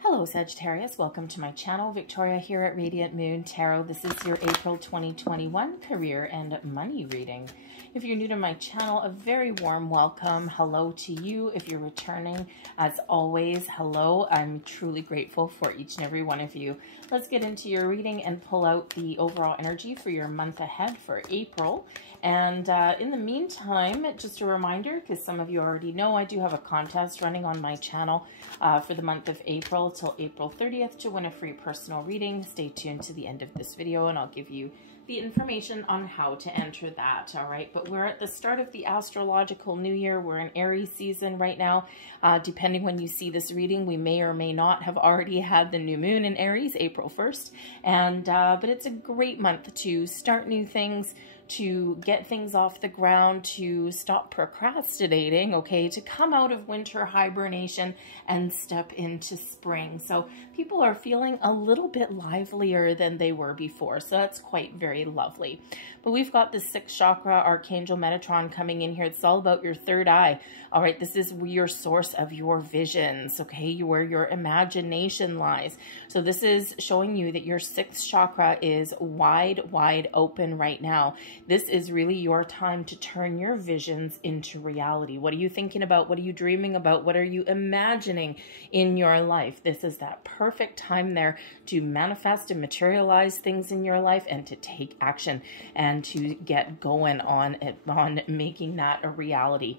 Hello Sagittarius, welcome to my channel. Victoria here at Radiant Moon Tarot. This is your April 2021 career and money reading. If you're new to my channel, a very warm welcome. Hello to you. If you're returning, as always, hello. I'm truly grateful for each and every one of you. Let's get into your reading and pull out the overall energy for your month ahead for April. And in the meantime, just a reminder, because some of you already know, I do have a contest running on my channel for the month of April till April 30th to win a free personal reading. Stay tuned to the end of this video and I'll give you the information on how to enter that. All right, but we're at the start of the astrological new year. We're in Aries season right now. Depending when you see this reading, we may or may not have already had the new moon in Aries, April 1st. And but it's a great month to start new things, to get things off the ground, to stop procrastinating, okay, to come out of winter hibernation and step into spring. So people are feeling a little bit livelier than they were before. So that's quite very lovely. But we've got the 6th chakra, Archangel Metatron coming in here. It's all about your third eye. All right, this is your source of your visions, okay, where your imagination lies. So this is showing you that your 6th chakra is wide open right now. This is really your time to turn your visions into reality. What are you thinking about? What are you dreaming about? What are you imagining in your life? This is that perfect time there to manifest and materialize things in your life and to take action and to get going on making that a reality.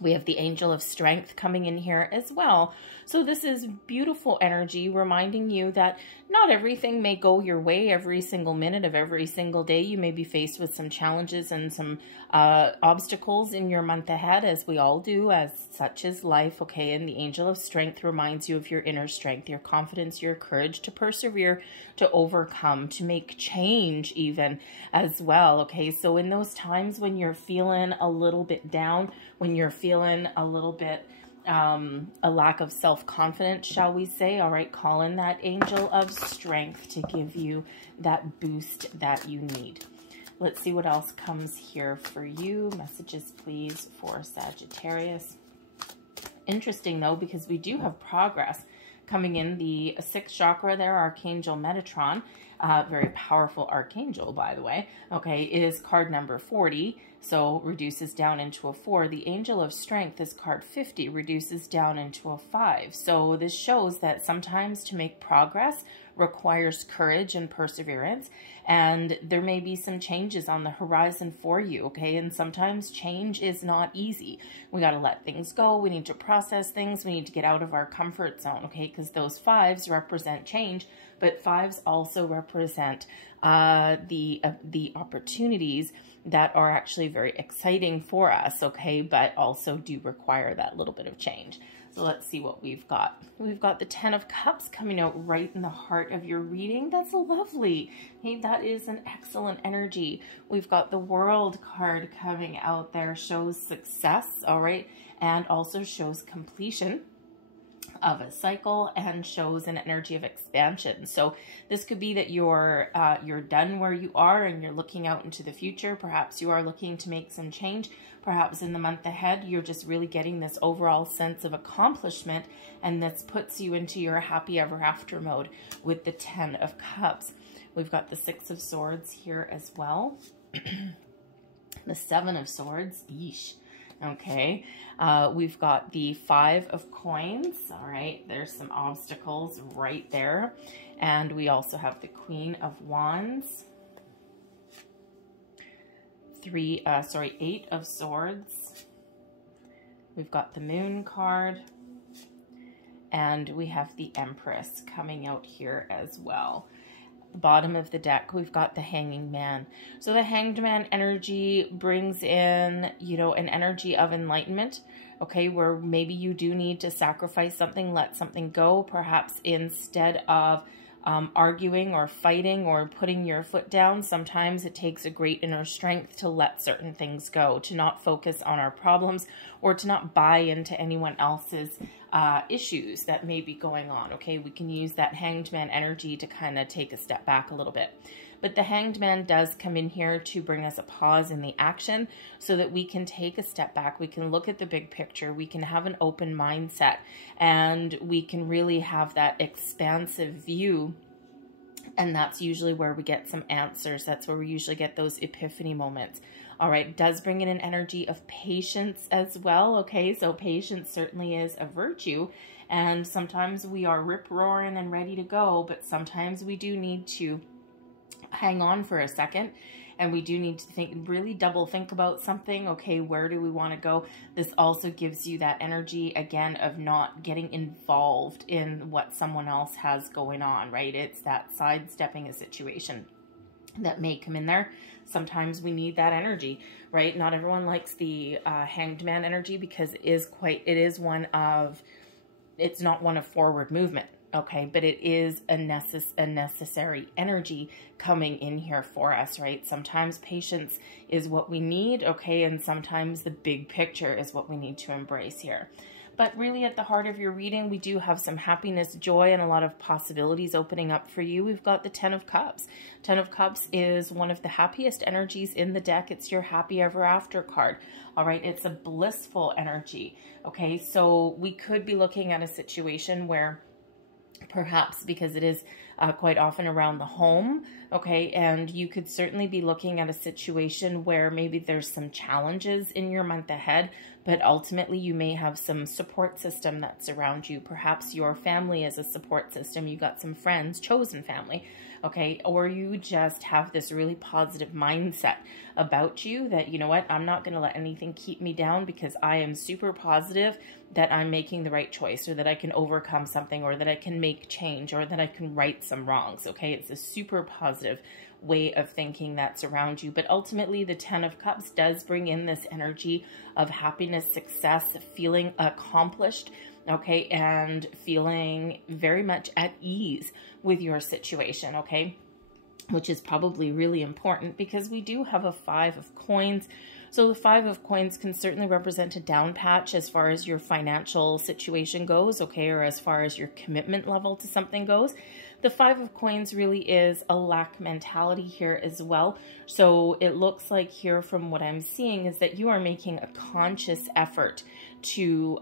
We have the Angel of Strength coming in here as well. So this is beautiful energy reminding you that not everything may go your way every single minute of every single day. You may be faced with some challenges and some obstacles in your month ahead, as we all do, as such is life, okay? And the Angel of Strength reminds you of your inner strength, your confidence, your courage to persevere, to overcome, to make change even as well, okay? So in those times when you're feeling a little bit down, when you're feeling a little bit a lack of self-confidence, shall we say, all right, call in that Angel of Strength to give you that boost that you need. Let's see what else comes here for you. Messages, please, for Sagittarius. Interesting, though, because we do have progress coming in. The 6th chakra there, Archangel Metatron, very powerful archangel, by the way, okay, is card number 40, so reduces down into a 4. The Angel of Strength is card 50, reduces down into a 5. So this shows that sometimes to make progress requires courage and perseverance, and there may be some changes on the horizon for you, okay? And sometimes change is not easy. We got to let things go. We need to process things. We need to get out of our comfort zone, okay? Because those 5s represent change, but 5s also represent the opportunities that are actually very exciting for us, okay? But also do require that little bit of change. So let's see what we've got. We've got the 10 of Cups coming out right in the heart of your reading. That's lovely. Hey, that is an excellent energy. We've got the World card coming out there, shows success, all right, and also shows completion of a cycle and shows an energy of expansion. So this could be that you're done where you are and you're looking out into the future. Perhaps you are looking to make some change. Perhaps in the month ahead, you're just really getting this overall sense of accomplishment, and this puts you into your happy ever after mode with the 10 of Cups. We've got the 6 of Swords here as well. The 7 of Swords, yeesh. Okay, we've got the 5 of Coins. All right, there's some obstacles right there. And we also have the Queen of Wands. 8 of Swords. We've got the Moon card. And we have the Empress coming out here as well. Bottom of the deck, we've got the Hanging Man. So the Hanged Man energy brings in, you know, an energy of enlightenment, okay, where maybe you do need to sacrifice something, let something go, perhaps instead of arguing or fighting or putting your foot down. Sometimes it takes a great inner strength to let certain things go, to not focus on our problems or to not buy into anyone else's issues that may be going on. Okay, we can use that Hanged Man energy to kind of take a step back a little bit. But the Hanged Man does come in here to bring us a pause in the action so that we can take a step back. We can look at the big picture. We can have an open mindset, and we can really have that expansive view. And that's usually where we get some answers. That's where we usually get those epiphany moments. All right, it does bring in an energy of patience as well. Okay, so patience certainly is a virtue. And sometimes we are rip-roaring and ready to go, but sometimes we do need to hang on for a second, and we do need to really double think about something. Okay, where do we want to go? This also gives you that energy again of not getting involved in what someone else has going on, right? It's that sidestepping a situation that may come in there. Sometimes we need that energy, right? Not everyone likes the Hanged Man energy because it's not one of forward movement. Okay, but it is a necessary energy coming in here for us, right? Sometimes patience is what we need, okay, and sometimes the big picture is what we need to embrace here. But really at the heart of your reading, we do have some happiness, joy, and a lot of possibilities opening up for you. We've got the Ten of Cups. Ten of Cups is one of the happiest energies in the deck. It's your happy ever after card. All right, it's a blissful energy, okay? So we could be looking at a situation where perhaps because it is quite often around the home, okay, and you could certainly be looking at a situation where maybe there's some challenges in your month ahead, but ultimately you may have some support system that's around you. Perhaps your family is a support system. You got some friends, chosen family, okay, or you just have this really positive mindset about you that, you know what, I'm not going to let anything keep me down because I am super positive that I'm making the right choice, or that I can overcome something, or that I can make change, or that I can right some wrongs, okay? It's a super positive way of thinking that's around you. But ultimately, the Ten of Cups does bring in this energy of happiness, success, feeling accomplished, okay, and feeling very much at ease with your situation, okay, which is probably really important because we do have a Five of Coins. So the Five of Coins can certainly represent a down patch as far as your financial situation goes, okay, or as far as your commitment level to something goes. The Five of Coins really is a lack mentality here as well. So it looks like here from what I'm seeing is that you are making a conscious effort to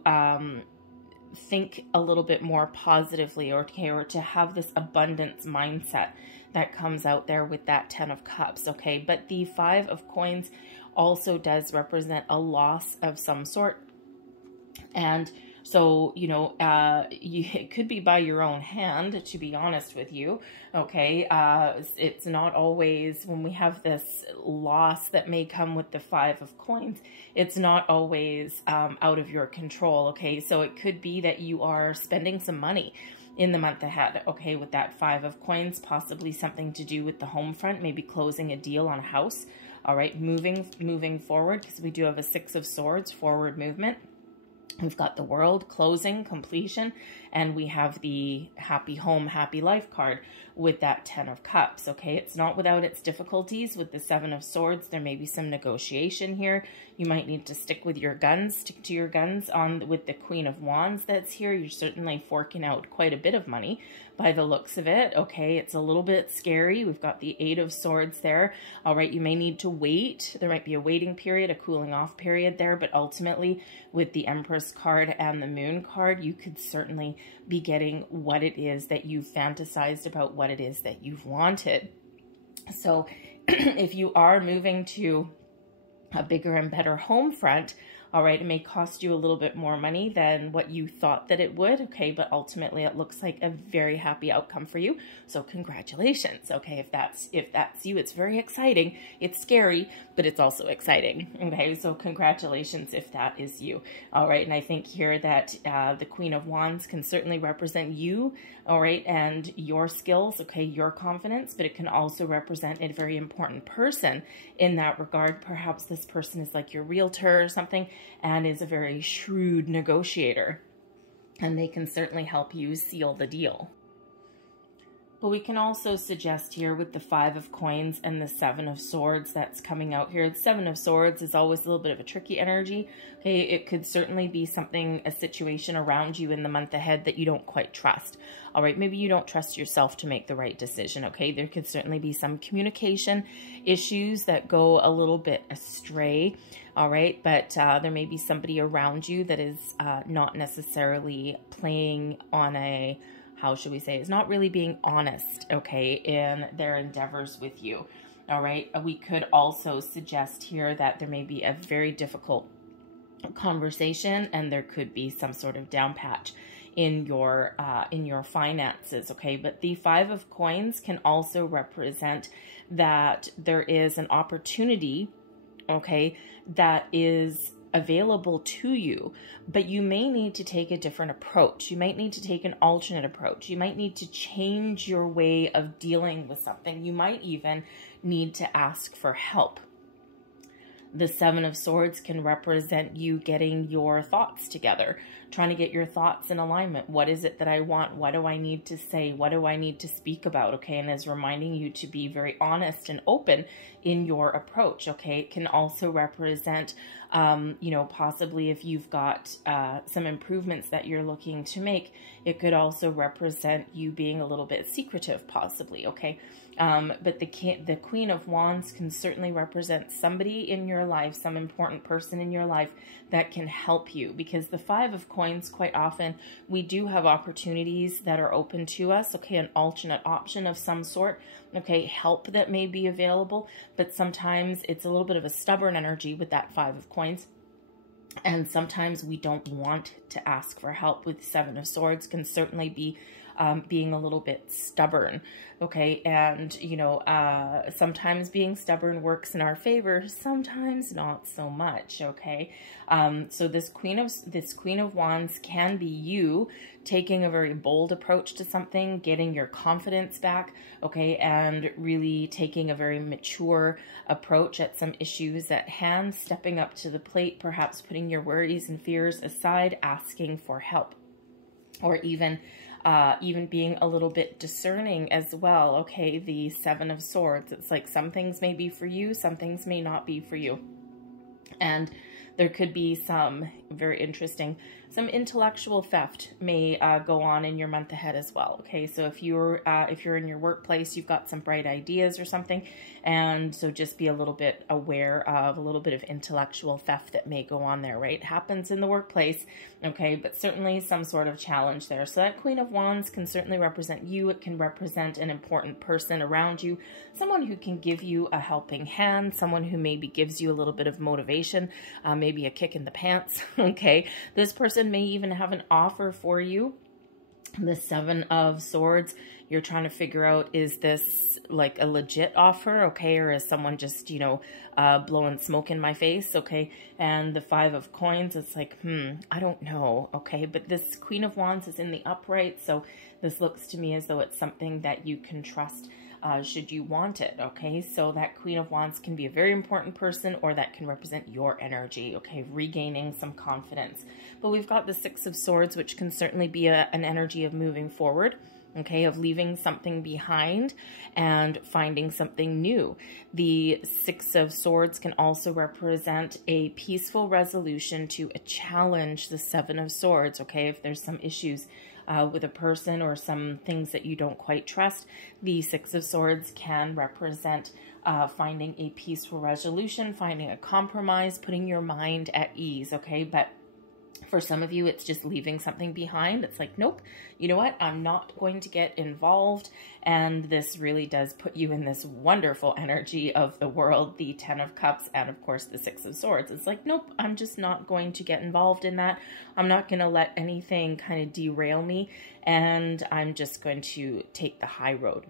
think a little bit more positively, or to have this abundance mindset that comes out there with that Ten of Cups, okay? But the Five of Coins also does represent a loss of some sort. And so, you know, it could be by your own hand, to be honest with you, okay? It's not always, when we have this loss that may come with the Five of Coins, it's not always out of your control, okay? So it could be that you are spending some money in the month ahead, okay, with that Five of Coins, possibly something to do with the home front, maybe closing a deal on a house, all right, moving forward, because we do have a Six of Swords, forward movement. We've got the World, closing, completion, and we have the happy home, happy life card with that Ten of Cups, okay? It's not without its difficulties. With the Seven of Swords, there may be some negotiation here. You might need to stick to your guns with the Queen of Wands that's here. You're certainly forking out quite a bit of money by the looks of it, okay? It's a little bit scary. We've got the Eight of Swords there. All right, you may need to wait. There might be a waiting period, a cooling off period there, but ultimately with the Empress card and the Moon card, you could certainly be getting what it is that you've fantasized about, what it is that you've wanted. So if you are moving to a bigger and better home front, all right, it may cost you a little bit more money than what you thought that it would, okay, but ultimately it looks like a very happy outcome for you. So congratulations, okay, if that's you. It's very exciting. It's scary, but it's also exciting, okay? So congratulations if that is you, all right? And I think here that the Queen of Wands can certainly represent you, all right, and your skills, okay, your confidence, but it can also represent a very important person in that regard. Perhaps this person is like your realtor or something, and is a very shrewd negotiator, and they can certainly help you seal the deal. But we can also suggest here with the 5 of coins and the 7 of swords that's coming out here. The 7 of swords is always a little bit of a tricky energy. Okay, it could certainly be something, a situation around you in the month ahead that you don't quite trust. All right, maybe you don't trust yourself to make the right decision. Okay, there could certainly be some communication issues that go a little bit astray. All right, but there may be somebody around you that is not necessarily playing on a, how should we say, is not really being honest, okay, in their endeavors with you. All right, we could also suggest here that there may be a very difficult conversation and there could be some sort of down patch in your finances, okay? But the 5 of coins can also represent that there is an opportunity, okay, that is available to you, but you may need to take a different approach. You might need to take an alternate approach. You might need to change your way of dealing with something. You might even need to ask for help. The 7 of swords can represent you getting your thoughts together, trying to get your thoughts in alignment. What is it that I want? What do I need to say? What do I need to speak about? Okay, and is reminding you to be very honest and open in your approach. Okay, it can also represent, you know, possibly if you've got some improvements that you're looking to make, it could also represent you being a little bit secretive, possibly. Okay. But the Queen of Wands can certainly represent somebody in your life, some important person in your life that can help you, because the 5 of coins, quite often, we do have opportunities that are open to us, okay, an alternate option of some sort, okay, help that may be available, but sometimes it's a little bit of a stubborn energy with that 5 of coins. And sometimes we don't want to ask for help. With 7 of swords can certainly be being a little bit stubborn, okay? And, you know, sometimes being stubborn works in our favor, sometimes not so much, okay? So this Queen of Wands can be you taking a very bold approach to something, getting your confidence back, okay? And really taking a very mature approach at some issues at hand, stepping up to the plate, perhaps putting your worries and fears aside, asking for help, or even being a little bit discerning as well. Okay, the 7 of swords, it's like some things may be for you, some things may not be for you. And there could be some very interesting, some intellectual theft may go on in your month ahead as well. Okay, so if you're in your workplace, you've got some bright ideas or something, and so just be a little bit aware of a little bit of intellectual theft that may go on there, right? It happens in the workplace, okay, but certainly some sort of challenge there. So that Queen of Wands can certainly represent you. It can represent an important person around you, someone who can give you a helping hand, someone who maybe gives you a little bit of motivation, maybe a kick in the pants, okay? This person may even have an offer for you. The 7 of swords, you're trying to figure out, is this like a legit offer, okay? Or is someone just, you know, blowing smoke in my face, okay? And the 5 of coins, it's like, I don't know, okay? But this Queen of Wands is in the upright, so this looks to me as though it's something that you can trust should you want it, okay? So that Queen of Wands can be a very important person, or that can represent your energy, okay? Regaining some confidence. But we've got the 6 of swords, which can certainly be an energy of moving forward, okay, of leaving something behind and finding something new. The 6 of swords can also represent a peaceful resolution to a challenge, the 7 of swords, okay? If there's some issues with a person or some things that you don't quite trust, the 6 of swords can represent finding a peaceful resolution, finding a compromise, putting your mind at ease, okay? But for some of you, it's just leaving something behind. It's like, nope, you know what? I'm not going to get involved. And this really does put you in this wonderful energy of the world, the 10 of Cups, and of course the 6 of Swords. It's like, nope, I'm just not going to get involved in that. I'm not going to let anything kind of derail me. And I'm just going to take the high road.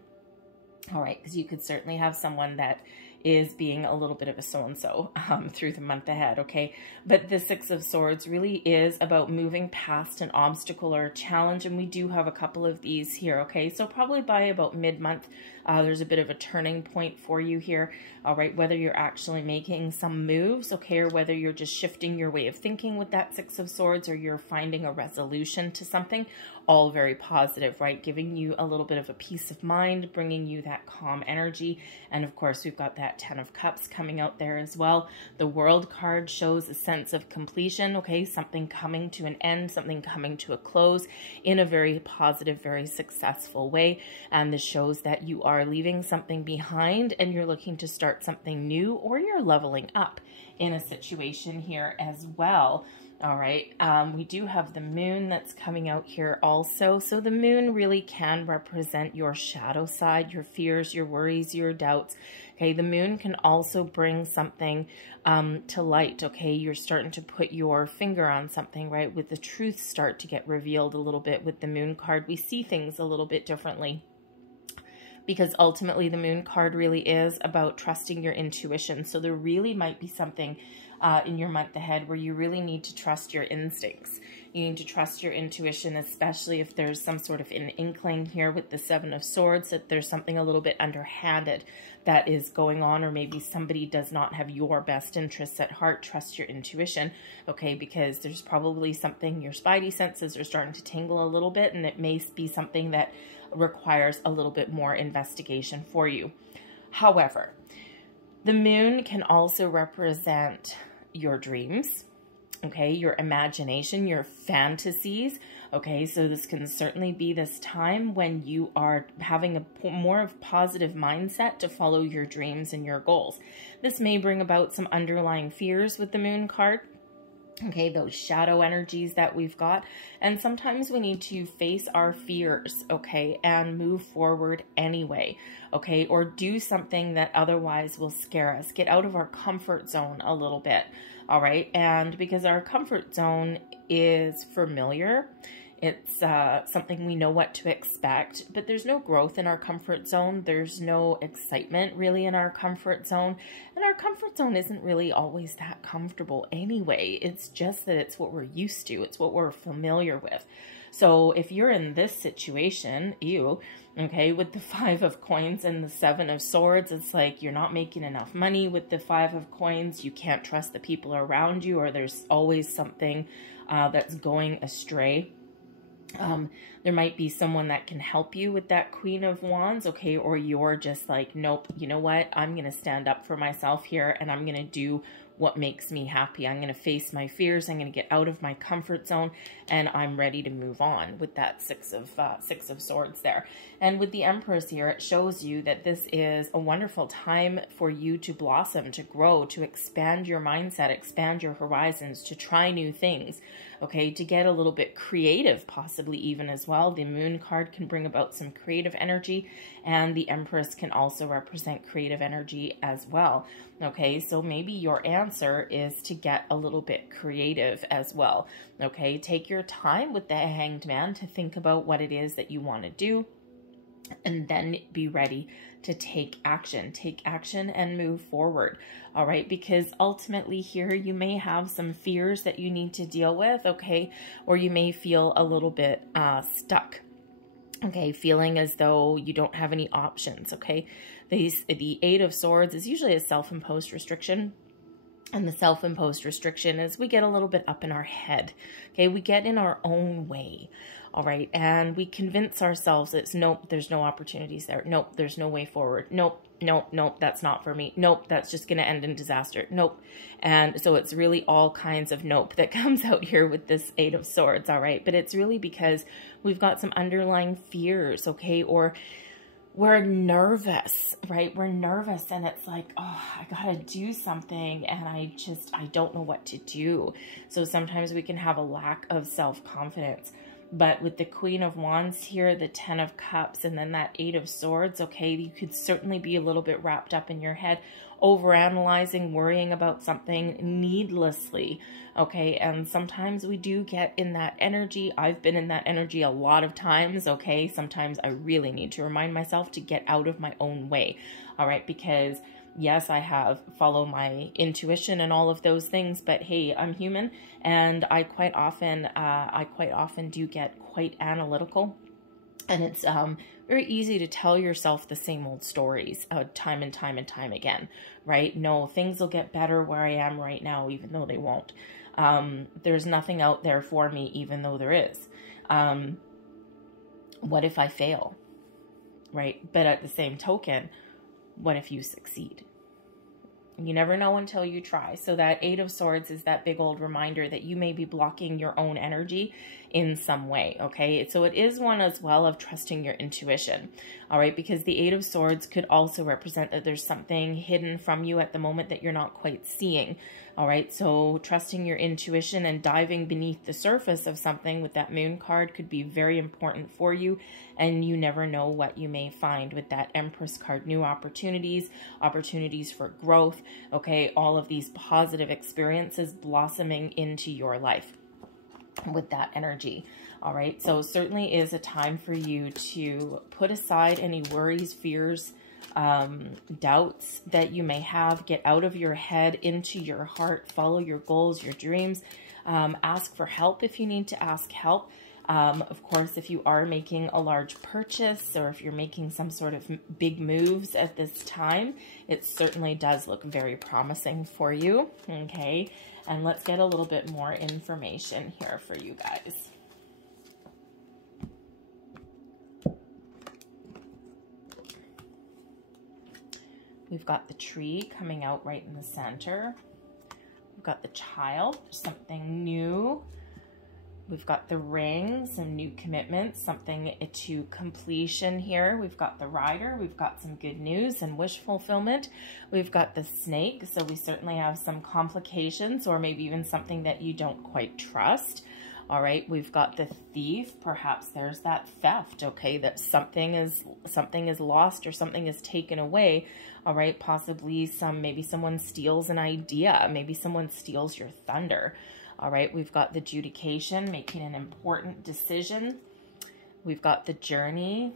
All right, because you could certainly have someone that is being a little bit of a so-and-so through the month ahead, okay? But the 6 of Swords really is about moving past an obstacle or a challenge, and we do have a couple of these here, okay? So probably by about mid-month, There's a bit of a turning point for you here, all right, whether you're actually making some moves, okay, or whether you're just shifting your way of thinking with that Six of Swords, or you're finding a resolution to something, all very positive, right? Giving you a little bit of a peace of mind, bringing you that calm energy. And of course, we've got that Ten of Cups coming out there as well. The World card shows a sense of completion, okay? Something coming to an end, something coming to a close in a very positive, very successful way. And this shows that you are leaving something behind and you're looking to start something new, or you're leveling up in a situation here as well. All right, we do have the moon that's coming out here also. So the moon really can represent your shadow side, your fears, your worries, your doubts. Okay, the moon can also bring something to light. Okay, you're starting to put your finger on something, right? With the truth start to get revealed a little bit with the moon card. We see things a little bit differently, because ultimately the moon card really is about trusting your intuition. So there really might be something in your month ahead where you really need to trust your instincts. You need to trust your intuition, especially if there's some sort of an inkling here with the Seven of Swords, that there's something a little bit underhanded that is going on, or maybe somebody does not have your best interests at heart. Trust your intuition, okay, because there's probably something, your spidey senses are starting to tingle a little bit, and it may be something that requires a little bit more investigation for you. However, the moon can also represent your dreams, okay, your imagination, your fantasies, okay, so this can certainly be this time when you are having a more of positive mindset to follow your dreams and your goals. This may bring about some underlying fears with the moon card, okay, those shadow energies that we've got. And sometimes we need to face our fears, okay, and move forward anyway, okay, or do something that otherwise will scare us. Get out of our comfort zone a little bit, all right? And because our comfort zone is familiar, it's something we know what to expect, but there's no growth in our comfort zone. There's no excitement really in our comfort zone. And our comfort zone isn't really always that comfortable anyway. It's just that it's what we're used to. It's what we're familiar with. So if you're in this situation, okay, with the Five of Coins and the Seven of Swords, it's like you're not making enough money with the Five of Coins. You can't trust the people around you, or there's always something that's going astray. There might be someone that can help you with that Queen of Wands, okay, or you're just like, nope, you know what, I'm going to stand up for myself here, and I'm going to do what makes me happy. I'm going to face my fears. I'm going to get out of my comfort zone, and I'm ready to move on with that Six of Swords there. And with the Empress here, it shows you that this is a wonderful time for you to blossom, to grow, to expand your mindset, expand your horizons, to try new things, okay, to get a little bit creative, possibly even as well. The Moon card can bring about some creative energy, and the Empress can also represent creative energy as well. Okay, so maybe your answer is to get a little bit creative as well. Okay, take your time with the Hanged Man to think about what it is that you want to do, and then be ready to take action and move forward. All right, because ultimately here you may have some fears that you need to deal with, okay, or you may feel a little bit stuck, okay, feeling as though you don't have any options, okay. The Eight of Swords is usually a self-imposed restriction. And the self-imposed restriction is we get a little bit up in our head, okay? We get in our own way, all right? And we convince ourselves it's nope, there's no opportunities there. Nope, there's no way forward. Nope, nope, nope, that's not for me. Nope, that's just going to end in disaster. Nope. And so it's really all kinds of nope that comes out here with this Eight of Swords, all right? But it's really because we've got some underlying fears, okay? Or we're nervous, right? We're nervous, and it's like, oh, I gotta do something, and I don't know what to do. So sometimes we can have a lack of self-confidence. But with the Queen of Wands here, the Ten of Cups, and then that Eight of Swords, okay, you could certainly be a little bit wrapped up in your head, overanalyzing, worrying about something needlessly, okay? And sometimes we do get in that energy. I've been in that energy a lot of times, okay? Sometimes I really need to remind myself to get out of my own way, all right? Because yes, I have follow my intuition and all of those things, but hey, I'm human, and I quite often do get quite analytical. And it's very easy to tell yourself the same old stories time and time and time again, right? No, things will get better where I am right now, even though they won't. There's nothing out there for me, even though there is. What if I fail, right? But at the same token, what if you succeed? You never know until you try. So that Eight of Swords is that big old reminder that you may be blocking your own energy in some way, okay? So it is one as well of trusting your intuition, all right? Because the Eight of Swords could also represent that there's something hidden from you at the moment that you're not quite seeing, all right? So trusting your intuition and diving beneath the surface of something with that Moon card could be very important for you, and you never know what you may find with that Empress card. New opportunities, opportunities for growth, okay? All of these positive experiences blossoming into your life with that energy, all right? So certainly is a time for you to put aside any worries, fears, doubts that you may have. Get out of your head, into your heart, follow your goals, your dreams. Ask for help if you need to ask help. Of course, if you are making a large purchase or if you're making some sort of big moves at this time, it certainly does look very promising for you, okay? And let's get a little bit more information here for you guys. We've got the tree coming out right in the center. We've got the child, something new. We've got the ring, some new commitments, something to completion here. We've got the rider. We've got some good news and wish fulfillment. We've got the snake. So we certainly have some complications or maybe even something that you don't quite trust. All right, we've got the thief. Perhaps there's that theft, okay, that something is lost or something is taken away. All right, possibly maybe someone steals an idea. Maybe someone steals your thunder. All right, we've got the adjudication, making an important decision. We've got the journey,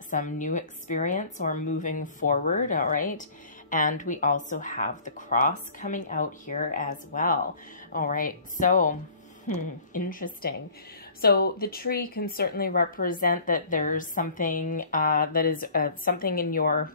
some new experience or moving forward, all right? And we also have the cross coming out here as well. All right, so interesting. So the tree can certainly represent that there's something that is something in your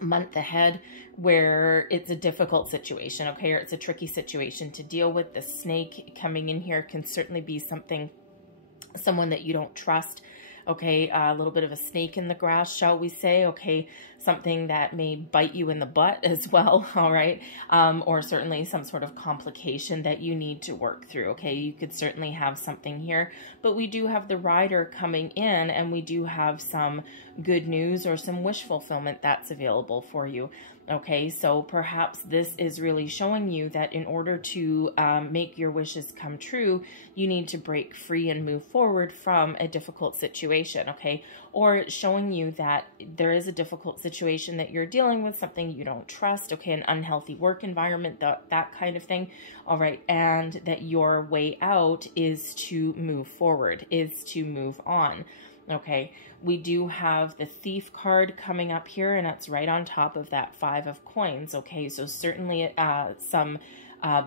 month ahead where it's a difficult situation, okay, or it's a tricky situation to deal with. The snake coming in here can certainly be someone that you don't trust, okay, a little bit of a snake in the grass, shall we say, okay, something that may bite you in the butt as well, all right, or certainly some sort of complication that you need to work through, okay, you could certainly have something here, but we do have the rider coming in, and we do have some good news or some wish fulfillment that's available for you. Okay, so perhaps this is really showing you that in order to make your wishes come true, you need to break free and move forward from a difficult situation, okay? Or showing you that there is a difficult situation that you're dealing with, something you don't trust, okay, an unhealthy work environment, that kind of thing, all right? And that your way out is to move forward, is to move on. Okay, we do have the thief card coming up here, and it's right on top of that 5 of coins. Okay, so certainly some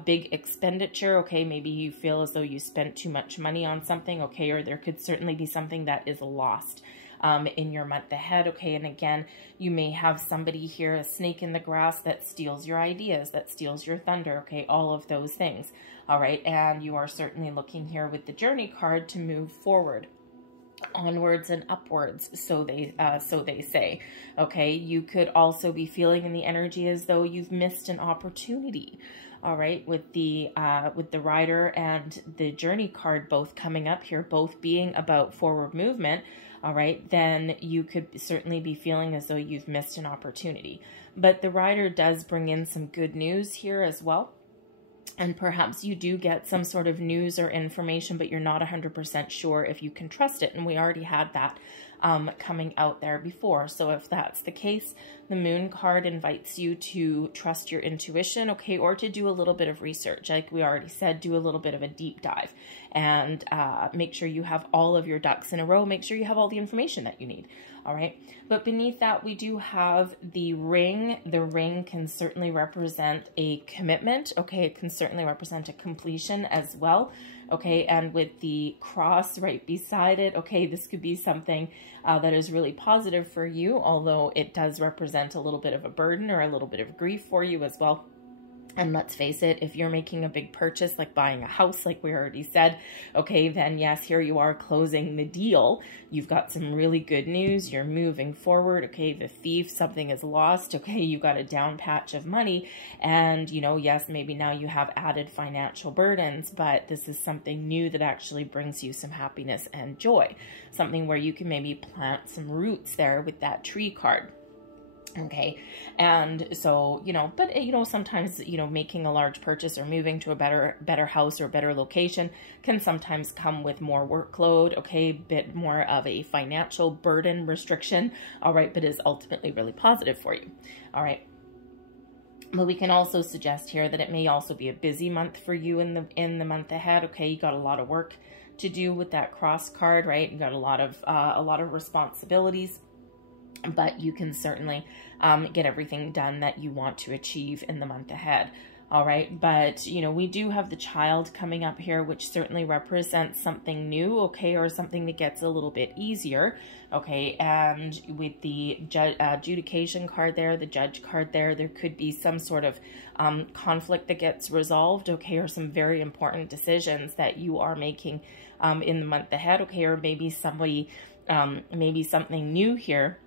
big expenditure. Okay, maybe you feel as though you spent too much money on something. Okay, or there could certainly be something that is lost in your month ahead. Okay, and again, you may have somebody here, a snake in the grass, that steals your ideas, that steals your thunder. Okay, all of those things. All right, and you are certainly looking here with the journey card to move forward, onwards and upwards, so they say. Okay, you could also be feeling in the energy as though you've missed an opportunity. All right, with the rider and the journey card both coming up here, both being about forward movement, all right, then you could certainly be feeling as though you've missed an opportunity. But the rider does bring in some good news here as well. And perhaps you do get some sort of news or information, but you're not 100% sure if you can trust it. And we already had that coming out there before. So if that's the case, the Moon card invites you to trust your intuition, okay, or to do a little bit of research. Like we already said, do a little bit of a deep dive and make sure you have all of your ducks in a row. Make sure you have all the information that you need. All right. But beneath that, we do have the ring. The ring can certainly represent a commitment. Okay. It can certainly represent a completion as well. okay, and with the cross right beside it, okay, this could be something that is really positive for you, although it does represent a little bit of a burden or a little bit of grief for you as well. And let's face it, if you're making a big purchase, like buying a house, like we already said, okay, then yes, here you are closing the deal. You've got some really good news. You're moving forward. Okay, the thief, something is lost. Okay, you got a down patch of money. And, you know, yes, maybe now you have added financial burdens, but this is something new that actually brings you some happiness and joy. Something where you can maybe plant some roots there with that tree card. Okay. And so, you know, but, you know, sometimes, you know, making a large purchase or moving to a better house or better location can sometimes come with more workload. Okay. Bit more of a financial burden restriction. All right. But is ultimately really positive for you. All right. But we can also suggest here that it may also be a busy month for you in the month ahead. Okay. You got a lot of work to do with that cross card, right? You got a lot of responsibilities. But you can certainly get everything done that you want to achieve in the month ahead. All right. But, you know, we do have the Child coming up here, which certainly represents something new, okay, or something that gets a little bit easier. Okay. And with the adjudication card there, the Judge card there, there could be some sort of conflict that gets resolved, okay, or some very important decisions that you are making in the month ahead, okay, or maybe somebody, maybe something new here.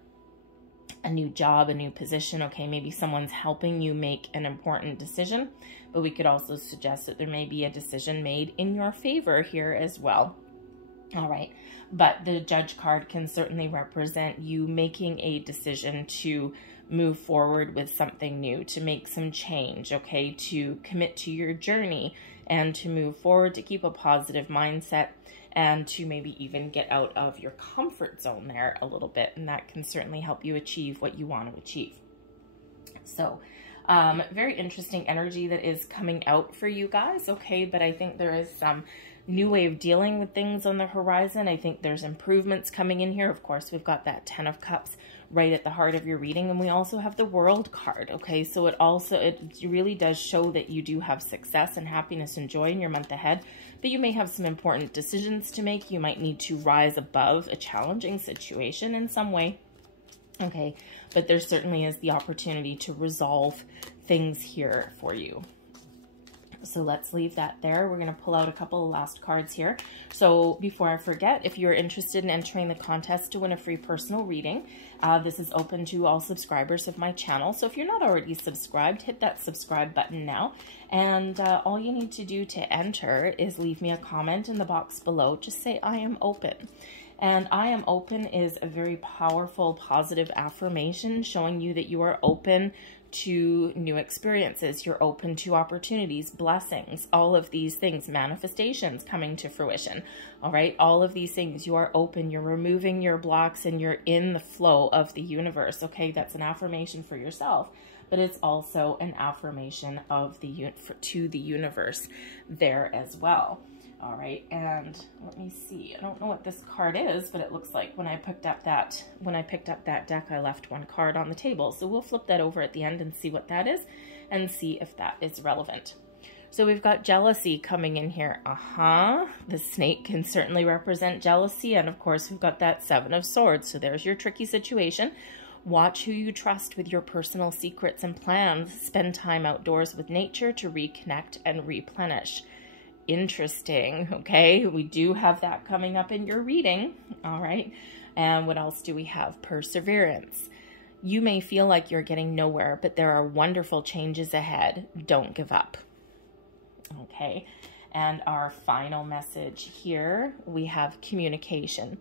A new job, a new position, okay, maybe someone's helping you make an important decision, but we could also suggest that there may be a decision made in your favor here as well. All right, but the Judge card can certainly represent you making a decision to move forward with something new, to make some change, okay, to commit to your journey and to move forward, to keep a positive mindset, and to maybe even get out of your comfort zone there a little bit. And that can certainly help you achieve what you want to achieve. So very interesting energy that is coming out for you guys. Okay. But I think there is some new way of dealing with things on the horizon. I think there's improvements coming in here. Of course, we've got that 10 of Cups right at the heart of your reading. And we also have the World card. Okay. So it really does show that you do have success and happiness and joy in your month ahead, but you may have some important decisions to make. You might need to rise above a challenging situation in some way. Okay. But there certainly is the opportunity to resolve things here for you. So let's leave that there. We're going to pull out a couple of last cards here. So before I forget, if you're interested in entering the contest to win a free personal reading, this is open to all subscribers of my channel. So if you're not already subscribed, hit that subscribe button now. And all you need to do to enter is leave me a comment in the box below. Just say, I am open. And I am open is a very powerful, positive affirmation showing you that you are open to new experiences. You're open to opportunities, blessings, all of these things, manifestations coming to fruition. All right. All of these things, you are open, you're removing your blocks, and you're in the flow of the universe. Okay. That's an affirmation for yourself, but it's also an affirmation of to the universe there as well. All right, and let me see. I don't know what this card is, but it looks like when I picked up that deck, I left one card on the table. So we'll flip that over at the end and see what that is and see if that is relevant. So we've got jealousy coming in here. The snake can certainly represent jealousy, and of course we've got that 7 of Swords. So there's your tricky situation. Watch who you trust with your personal secrets and plans. Spend time outdoors with nature to reconnect and replenish. Interesting. Okay, we do have that coming up in your reading. All right, and what else do we have? Perseverance. You may feel like you're getting nowhere, but there are wonderful changes ahead. Don't give up. Okay, and our final message here, we have communication.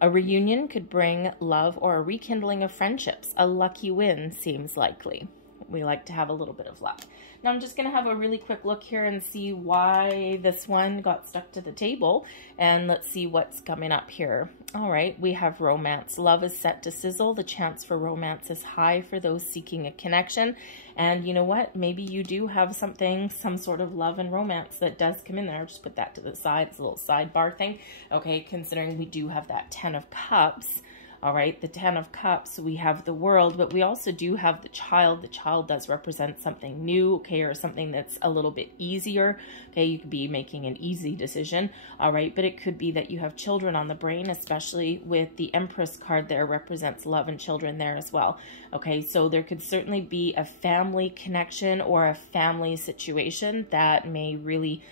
A reunion could bring love or a rekindling of friendships. A lucky win seems likely. We like to have a little bit of luck. Now I'm just going to have a really quick look here and see why this one got stuck to the table. And let's see what's coming up here. All right, we have romance. Love is set to sizzle. The chance for romance is high for those seeking a connection. And you know what? Maybe you do have something, some sort of love and romance that does come in there. I'll just put that to the side. It's a little sidebar thing. Okay, considering we do have that 10 of Cups. All right, the 10 of Cups, we have the World, but we also do have the Child. The Child does represent something new, okay, or something that's a little bit easier, okay? You could be making an easy decision, all right, but it could be that you have children on the brain, especially with the Empress card there, represents love and children there as well, okay? So there could certainly be a family connection or a family situation that may really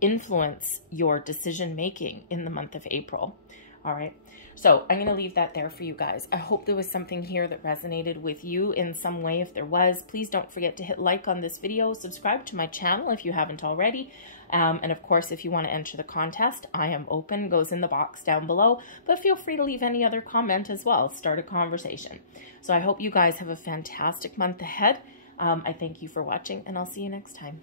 influence your decision making in the month of April. All right, so I'm going to leave that there for you guys. I hope there was something here that resonated with you in some way. If there was, please don't forget to hit like on this video, subscribe to my channel if you haven't already. And of course, if you want to enter the contest, I am open, goes in the box down below, but feel free to leave any other comment as well, start a conversation. So I hope you guys have a fantastic month ahead. I thank you for watching, and I'll see you next time.